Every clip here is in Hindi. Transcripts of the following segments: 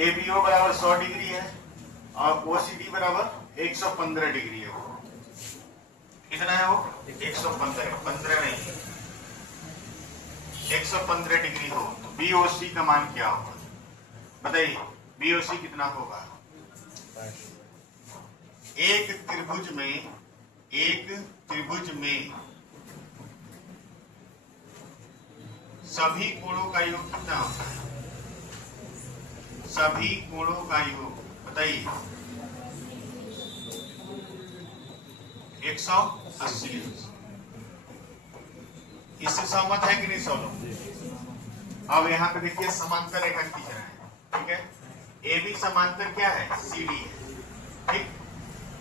ABO बराबर 100 डिग्री है और OCD बराबर 115 डिग्री है। वो कितना है? वो 115, 15 नहीं, 115 डिग्री हो तो BOC का मान क्या होगा बताइए? BOC कितना होगा? एक त्रिभुज में सभी कोणों का योग कितना होता है? सभी कोणों का योग बताइए। 180। इससे सहमत है कि नहीं सब लोग? अब यहाँ पे देखिए समांतर रेखा खींच रहे हैं, ठीक है। AB समांतर क्या है? CD है, ठीक।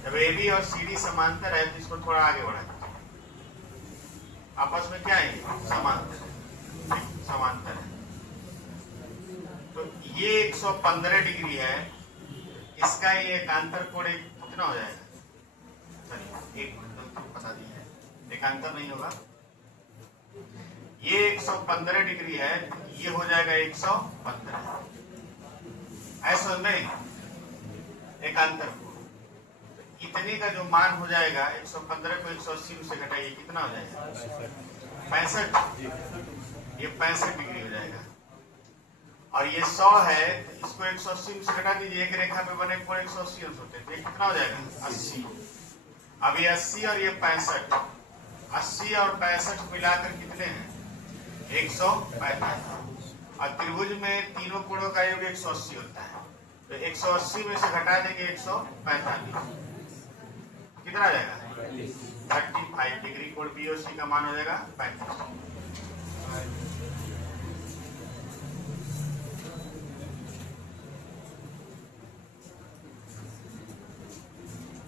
जब AB और CD समांतर है तो इसको थोड़ा आगे बढ़ा दीजिए। आपस में क्या है? समांतर है, समांतर है। तो ये 115 डिग्री है, इसका ये एकांतर कोण कितना हो जाएगा? चलिए एक मिनट बता दीजिए, एकांतर नहीं होगा। ये 115 डिग्री है, ये हो जाएगा 115, ऐसा नहीं एकांतर कोण। इतने का जो मान हो जाएगा 115 को 180 से घटाइए, कितना हो जाएगा? 65। ये 65 डिग्री हो जाएगा। और ये 100 है तो इसको 180 से घटा दीजिए, एक रेखा पे बने कोण 180 अंश होते हैं, तो ये कितना हो जाएगा? 80। अब ये 80 और ये 65, 80 और 65 मिलाकर कितने हैं? 145। और त्रिभुज में तीनों कोणों का योग 180 होता है, तो 180 में से घटा देंगे 145, कितना आ जाएगा? 35 डिग्री। कोण BOC का मान हो जाएगा 35।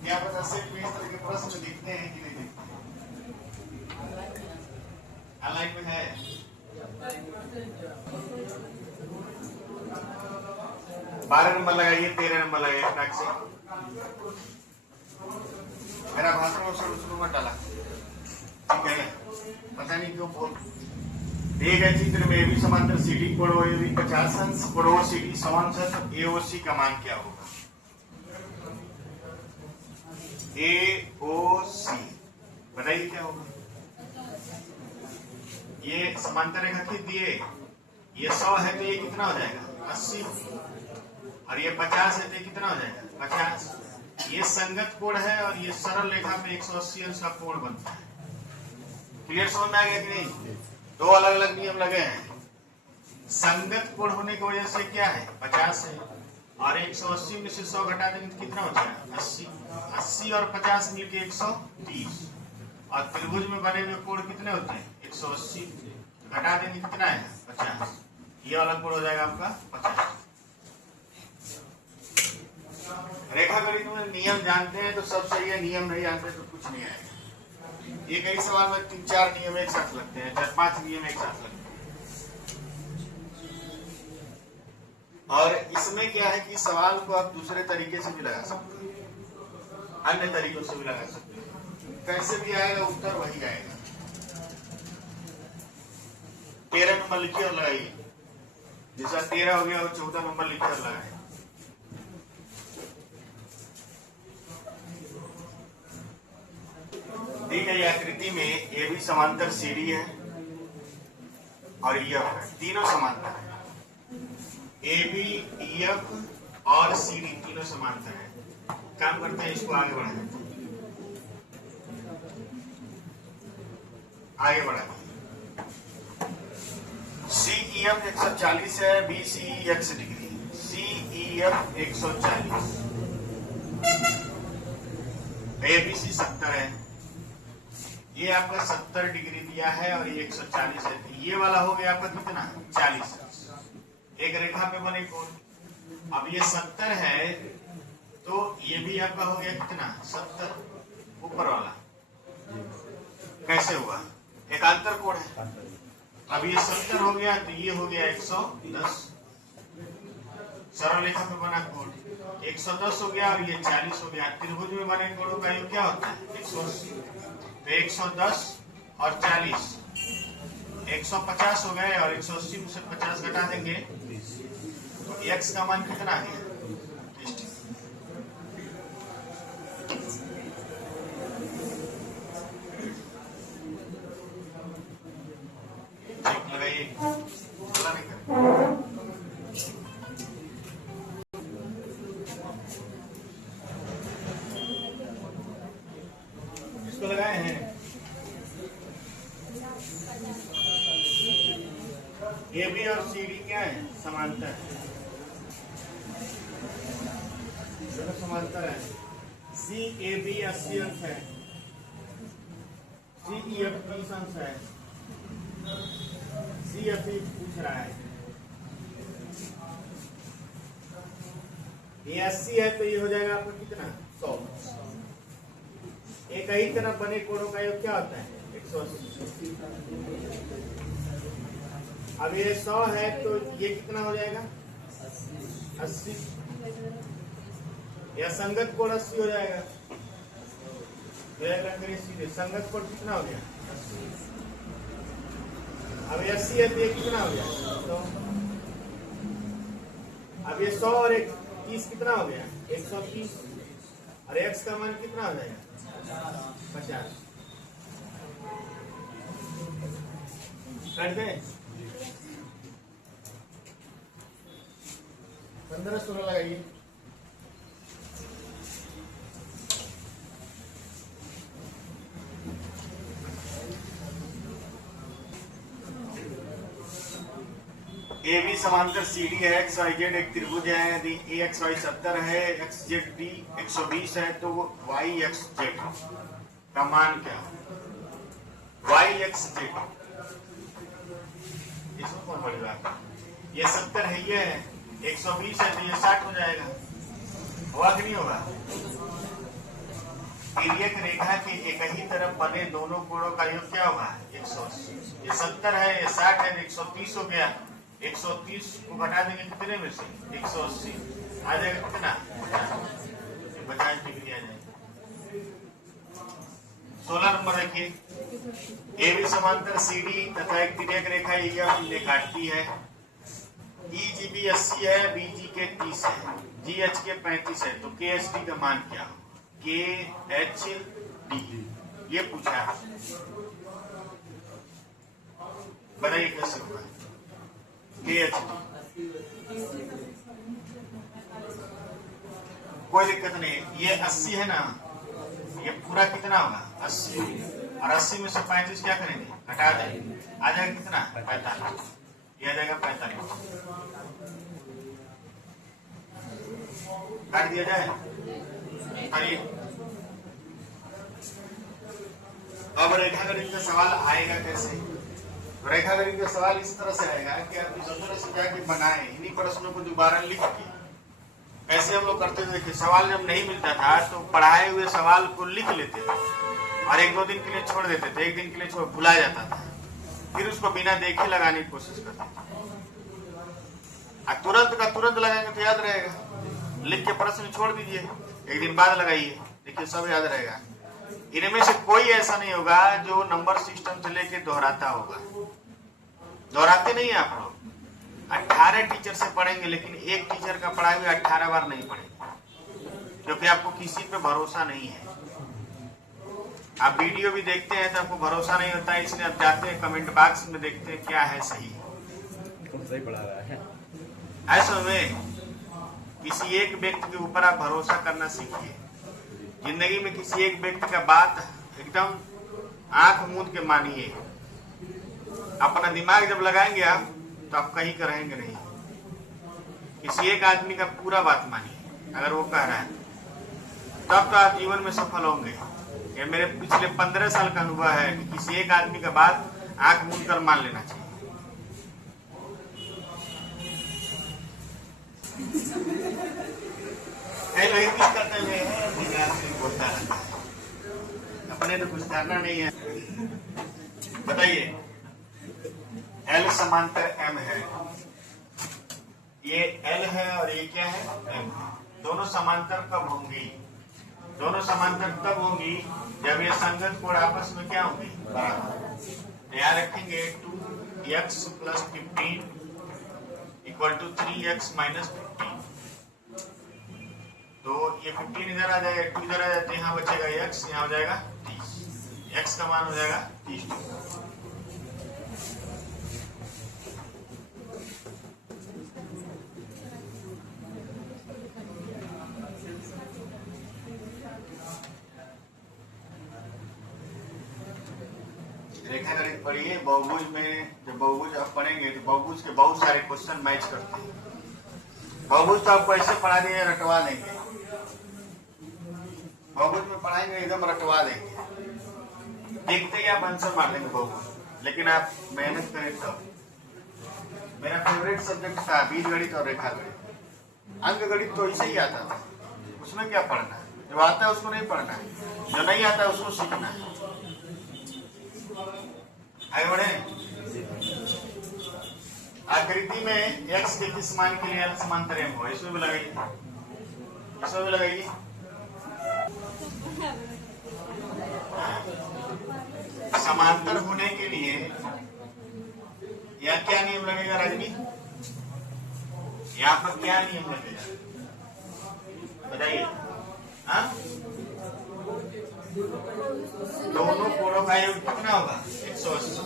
क्या पता सिर्फ इस तरह के प्रश्न दिखते हैं कि नहीं दिखते? ऑनलाइन में है? 12 नंबर लगाइए, 13 नंबर लगाइए फटाक से। मेरा भाषण शुरू मत डाला, ठीक है? पता नहीं क्यों बोल। एक है चित्र में AB समांतर CD कोण AB 50 अंश, कोण OCD 100 अंश, AOC का मान क्या होगा? AOC बताइए क्या होगा? ये समांतर रेखा खींच दिए, ये 100 है तो ये कितना हो जाएगा? 80। और ये 50 है तो ये कितना हो जाएगा? 50। ये संगत कोण है और ये सरल रेखा में 180 अंश का कोण बनता है। क्लियर समझ में आ गया कि नहीं? दो अलग अलग नियम लगे हैं। संगत कोण होने की वजह से क्या है? 50 है, और 180 में से 100 घटा देंगे तो कितना हो जाएगा? 80। 80 और 50 मिलके 130। और त्रिभुज में बने हुए कोण कितने होते हैं? 180, घटा देंगे कितना है? 50। ये वाला कोण हो जाएगा आपका 50। रेखा गणित में नियम जानते हैं तो सब सही है, नियम नहीं जानते तो कुछ नहीं आएगा। एक ही सवाल में 3-4 नियम एक साथ लगते हैं, 4-5 नियम एक साथ लगते हैं। और इसमें क्या है कि सवाल को आप दूसरे तरीके से भी लगा सकते हैं, अन्य तरीकों से भी लगा सकते हैं। कैसे भी आएगा उत्तर वही आएगा। 13 नंबर लिखिए और लगाइए। जैसा 13 हो गया और 14 नंबर लिखिए और लगाए। ठीक है, ये आकृति में AB समांतर CD है और EF है, तीनों समांतर है। AB, EF और CD तीनों समांतर है। काम करते हैं, इसको आगे बढ़ा देते हैं, आगे बढ़ा देते हैं। CEF 140 है, BCE x degree, CEF 140, ABC 70 है। ये आपका 70 डिग्री दिया है और ये 140 है, तो ये वाला हो गया आपका कितना? 40। एक रेखा पे बने कोण। अब ये 70 है तो ये भी आपका हो गया कितना? 70। ऊपर वाला कैसे हुआ? एकांतर कोण है। अब ये 70 हो गया तो ये हो गया 110। सरल रेखा पे बना कोण 110 हो गया और ये 40 हो गया। त्रिभुज में बने कोणों का योग क्या होता है? 180। तो 110 और 40 150 हो गए और 180 में से 50 घटा देंगे तो x का मान कितना आ गया? चेक लगाइए, बोला नहीं कर। इसको लगाए हैं। ए बी और सी डी क्या है? समांतर है, दोनों समांतर है। सी ए बी 80 अंश है, सी ई एफ 30 अंश है, सी एफ ई पूछ रहा है। ये 80 है तो ये हो जाएगा आपका कितना? 100। एक ही तरफ बने कोणों का योग क्या होता है? 180। अब ये 100 है तो ये कितना हो जाएगा? 80। या संगत कोण 80 हो जाएगा। सीधे संगत कोण कितना हो गया? 80। अब 80 है तो ये कितना हो गया? 100। अब ये 100 और 30 कितना हो गया? 130। और x का मान कितना हो जाएगा? 50। कर दे 15-16 लगाइए। ए बी समांतर सी डी है, एक्स वाई जेड एक त्रिभुज है। यदि ए एक्स वाई 70 है, एक्स जेड डी 120 है, तो वाई एक्स जेड का मान क्या है? वाई एक्स जेड इसमें कौन बड़ी बात है? ये 70 है, ये है 120 है, तो ये 60 हो जाएगा। होगा कि नहीं होगा? तिर्यक रेखा के एक ही तरफ बने दोनों कोणों का योग क्या होगा? 180। ये 70 है, ये 60 है, 130 हो गया। 130 को घटा देंगे कितने में से? 180 आ जाएगा कितना? 50 डिग्री आ जाएगा। 16 नंबर देखिए। ए बी समांतर सी डी तथा एक तिर्यक रेखा ये काटती है। ई जी बी 80 है, बी जी के 30 है, जी एच के 35 है, तो के एच डी का मान क्या हो? के एच डी ये पूछा है, बताइए कैसे होगा? के एच डी कोई दिक्कत नहीं है। ये 80 है ना, ये पूरा कितना होगा? 80। और 80 में से 35 क्या करेंगे? घटा देंगे, आ जाएगा कितना? 45। ये आ जाएगा 45। काट दिया जाए। अब रेखागणित का सवाल आएगा कैसे? रेखागणित का सवाल इस तरह से आएगा कि आप इस तरह से जाके बनाए, इन्हीं प्रश्नों को दोबारा लिख के। ऐसे हम लोग करते थे। देखिए, सवाल जब नहीं मिलता था तो पढ़ाए हुए सवाल को लिख लेते थे और 1-2 दिन के लिए छोड़ देते थे। एक दिन के लिए भुला जाता था, फिर उसको बिना देखे लगाने की कोशिश करते थे। तुरंत का तुरंत लगाएंगे तो याद रहेगा। लिख के प्रश्न छोड़ दीजिए, एक दिन बाद लगाइए, देखिए सब याद रहेगा। इनमें से कोई ऐसा नहीं होगा जो नंबर सिस्टम से लेके दोहराता होगा। दोहराते नहीं है आप लोग। 18 टीचर से पढ़ेंगे, लेकिन एक टीचर का पढ़ाए हुए 18 बार नहीं पढ़ेंगे, क्योंकि आपको किसी पे भरोसा नहीं है। आप वीडियो भी देखते हैं तो आपको भरोसा नहीं होता है, इसलिए आप जाते हैं कमेंट बॉक्स में देखते हैं क्या है सही पढ़ा रहा है। ऐसा में किसी एक व्यक्ति के ऊपर आप भरोसा करना सीखिए। जिंदगी में किसी एक व्यक्ति का बात एकदम आंख मूंद के मानिए। अपना दिमाग जब लगाएंगे आप तो आप कहीं का रहेंगे नहीं। किसी एक आदमी का पूरा बात मानिए, अगर वो कह रहा है तब तो आप जीवन में सफल होंगे। ये मेरे पिछले 15 साल का अनुभव है कि किसी एक आदमी का बात आंख मूंद कर मान लेना चाहिए। करते हुए बोलता रहता है, अपने तो कुछ करना नहीं है। बताइए, एल समांतर एम है, ये एल है और ये क्या है? एम है। दोनों समांतर कब होंगी? दोनों समांतर तब होंगी जब ये संगत कोण आपस में क्या होंगी? बराबर। याद रखेंगे 2x + 15 = equal to 3x minus 15। तो ये 15 इधर आ जाएगा, 2 इधर आ जाते हैं, यहाँ बचेगा x, यहाँ हो जाएगा 30। x का मान हो जाएगा 30। रेखा गणित पढ़िए। बहुभुज में जब बहुभुज आप पढ़ेंगे तो बहुभुज के बहुत सारे क्वेश्चन मैच करते हैं। बहुभुज तो आपको ऐसे पढ़ा देंगे, रटवा देंगे। बहुभुज में पढ़ाएंगे एकदम रटवा देंगे, देखते ही आप आंसर मार देंगे बहुभुज। लेकिन आप मेहनत करें तो। मेरा फेवरेट सब्जेक्ट था बीजगणित और रेखा गणित। अंक गणित तो ऐसे ही आता था, उसमें क्या पढ़ना है, जो आता है उसको नहीं पढ़ना है, जो नहीं आता है उसको सीखना है। आगे बढ़े। आकृति में x के किस मान के लिए समांतर हो, इसमें भी लगाइए, इसमें भी लगाइए। समांतर होने के लिए यहाँ क्या नियम लगेगा राजनी? यहाँ पर क्या नियम लगेगा बताइए? हाँ, दोनों कोणों का योग कितना होगा? 180।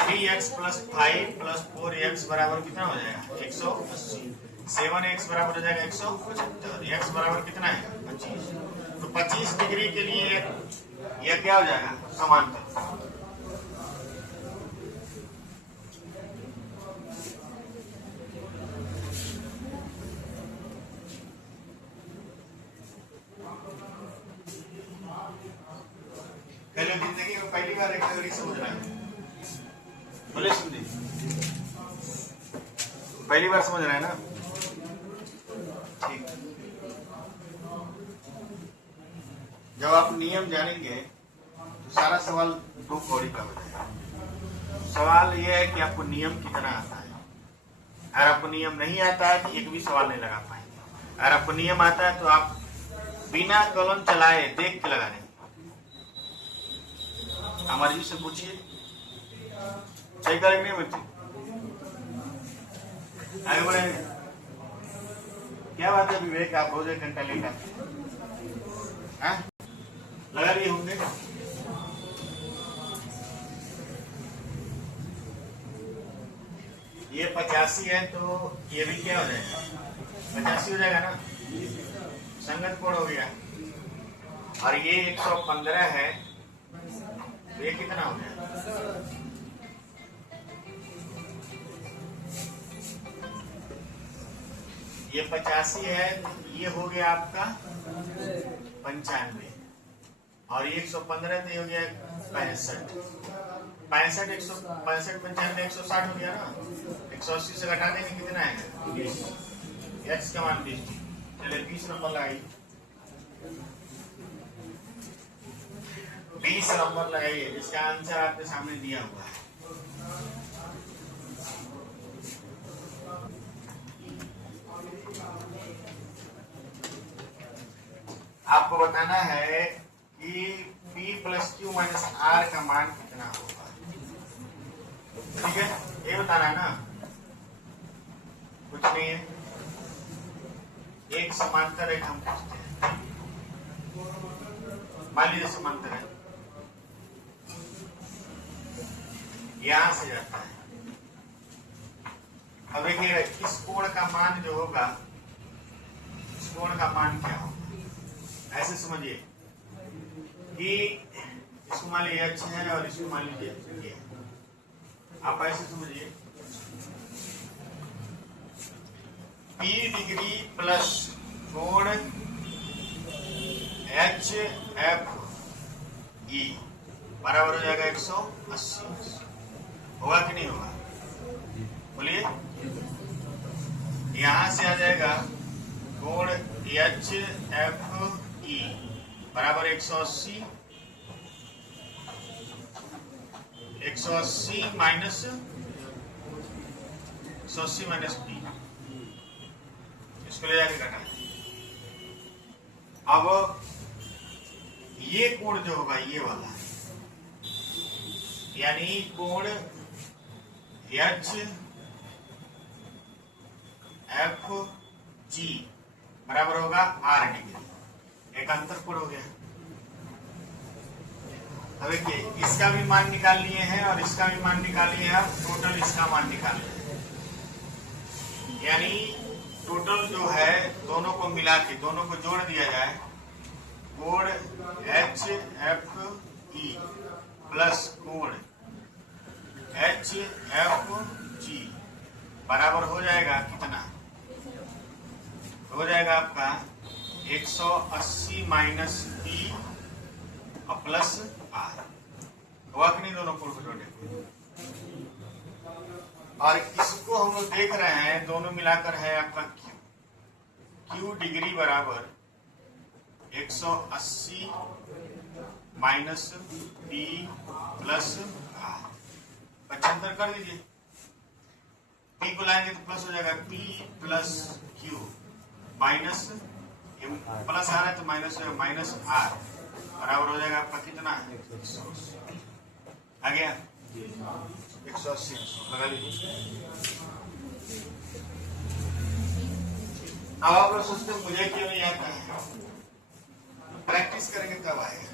3x प्लस 5 प्लस 4x बराबर कितना हो जाएगा? 180। 7x बराबर हो जाएगा 175। x बराबर कितना है? 25। तो 25 डिग्री के लिए यह क्या हो जाएगा? समांतर। जिंदगी में पहली बार रेखा गणित समझ रहा है, बोले समझे? पहली बार समझ रहा है ना? ठीक। जब आप नियम जानेंगे तो सारा सवाल दो कौड़ी का हो जाएगा। सवाल यह है कि आपको नियम कितना आता है। अगर आपको नियम नहीं आता है तो एक भी सवाल नहीं लगा पाएंगे। अगर आपको नियम आता है तो आप बिना कलम चलाए देख के लगा देंगे। हमारे जी से पूछिए, सही करेंगे नहीं बच्चे? आगे बढ़े। क्या बात है विवेक, आप रोज 1 घंटा लेट आते हैं, लगा लिए होंगे। ये 85 है तो ये भी क्या हो जाएगा? 85 हो जाएगा ना, संगत कोण हो गया। और ये 115 है, ये कितना हो गया? ये 85 है, ये हो गया आपका 95। और ये 115 तो ये हो गया 65। 65 165 95 160 हो गया ना। 180 से घटा देंगे कितना है? 20। x का मान 20। चलिए 20 नंबर लगाइए, 20 नंबर लगाइए। इसका आंसर आपके सामने दिया हुआ है। आपको बताना है कि P plus Q minus R का मान कितना होगा। ठीक है, ये बताना है ना, कुछ नहीं है। एक समांतर रेखा हम पूछते हैं। मान लीजिए समांतर है, यहां से जाता है। अब देखिएगा इस कोण का मान जो होगा, इस कोण का मान क्या होगा? ऐसे समझिए कि इसको मान लीजिए अच्छा है और इसको मान लीजिए ये। आप ऐसे समझिए P डिग्री प्लस कोण HFE बराबर हो जाएगा 180। होगा कि नहीं होगा? बोलिए। यहां से आ जाएगा कोण HFE बराबर 180। 180 माइनस 180 माइनस P, इसको ले जाके घटा। अब ये कोण जो होगा ये वाला, यानी कोण एफ जी बराबर होगा आर डिग्री। एक अंतर कोण हो गया। अब देखिए इसका भी मान निकाल लिए हैं और इसका भी मान निकाल लिए हैं। अब टोटल इसका मान निकाल लिए हैं, यानी टोटल जो है दोनों को मिला के दोनों को जोड़ दिया जाए। कोण एच एफ ई प्लस कोण एच एफ जी बराबर हो जाएगा कितना? हो जाएगा आपका 180 माइनस पी और प्लस आर। हुआ कि नहीं? दोनों कोण को जोड़े। और इसको हम लोग देख रहे हैं दोनों मिलाकर है आपका क्यू। क्यू डिग्री बराबर 180 माइनस पी प्लस आर। पचहत्तर कर दीजिए। पी को लाएंगे तो प्लस हो जाएगा P plus Q minus plus आ रहा है तो माइनस हो जाएगा माइनस आर बराबर हो जाएगा आपका कितना? 180। आ गया 180 लगा लीजिए। अब आप लोग सोचते मुझे क्यों नहीं आता है? प्रैक्टिस करेंगे तब आएगा।